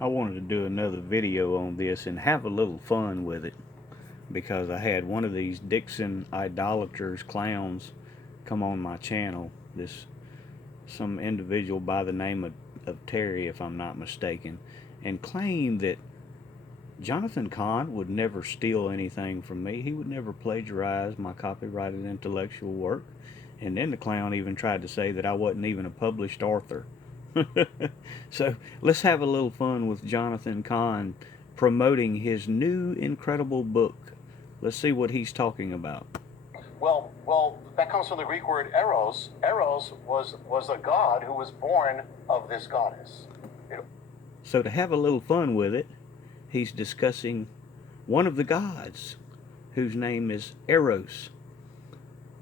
I wanted to do another video on this and have a little fun with it because I had one of these Dixon idolaters clowns come on my channel. This some individual by the name of Terry, if I'm not mistaken, and claimed that Jonathan Cahn would never steal anything from me. He would never plagiarize my copyrighted intellectual work. And then the clown even tried to say that I wasn't even a published author. So let's have a little fun with Jonathan Cahn promoting his new incredible book. Let's see what he's talking about. Well, that comes from the Greek word eros. Eros was a god who was born of this goddess. So to have a little fun with it, he's discussing one of the gods whose name is Eros,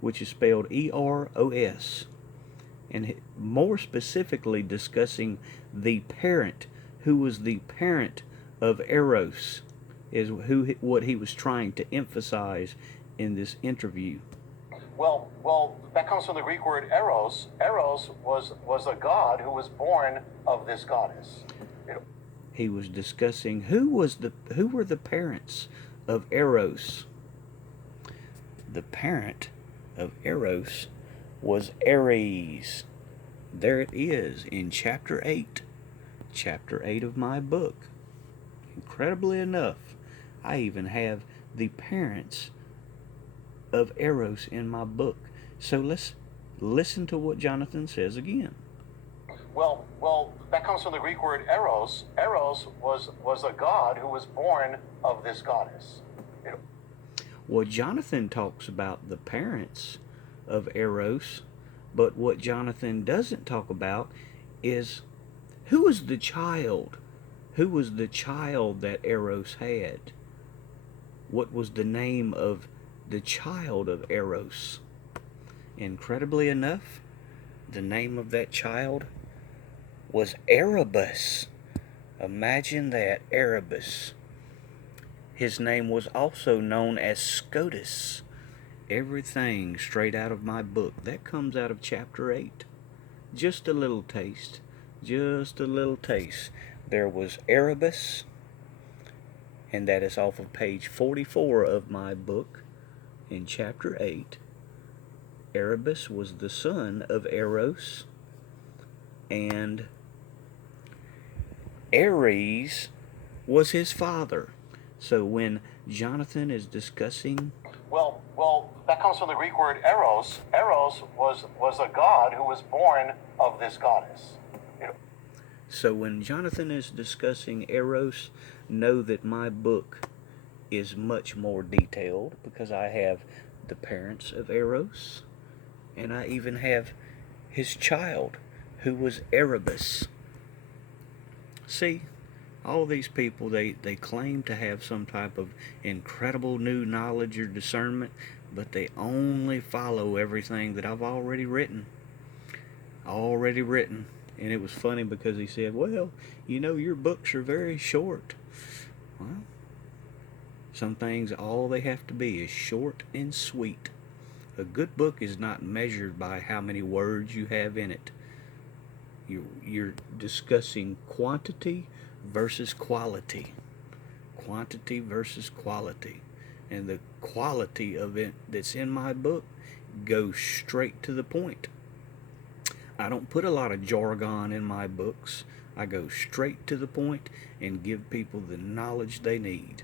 which is spelled E-R-O-S, and more specifically discussing the parent, who was the parent of Eros, is what he was trying to emphasize in this interview. Well, that comes from the Greek word eros. Eros was a god who was born of this goddess. He was discussing who were the parents of Eros. The parent of Eros was Ares. There it is in chapter 8. Chapter 8 of my book. Incredibly enough, I even have the parents of Eros in my book. So let's listen to what Jonathan says again. Well, that comes from the Greek word eros. Eros was a god who was born of this goddess. Well, Jonathan talks about the parents of Eros, but what Jonathan doesn't talk about is who was the child? Who was the child that Eros had? What was the name of the child of Eros? Incredibly enough, the name of that child was Erebus. Imagine that, Erebus. His name was also known as Scotus. Everything straight out of my book. That comes out of chapter 8. Just a little taste. Just a little taste. There was Erebus, and that is off of page 44 of my book in chapter 8. Erebus was the son of Eros, and Ares was his father. So when Jonathan is discussing... Well, that comes from the Greek word eros. Eros was a god who was born of this goddess. So when Jonathan is discussing Eros, know that my book is much more detailed because I have the parents of Eros, and I even have his child, who was Erebus. See, all these people, they claim to have some type of incredible new knowledge or discernment, but they only follow everything that I've already written. And it was funny because he said, well, you know, your books are very short. Well, some things, all they have to be is short and sweet. A good book is not measured by how many words you have in it. You're discussing quantity versus quality. Quantity versus quality. And the quality of it that's in my book goes straight to the point. I don't put a lot of jargon in my books. I go straight to the point and give people the knowledge they need.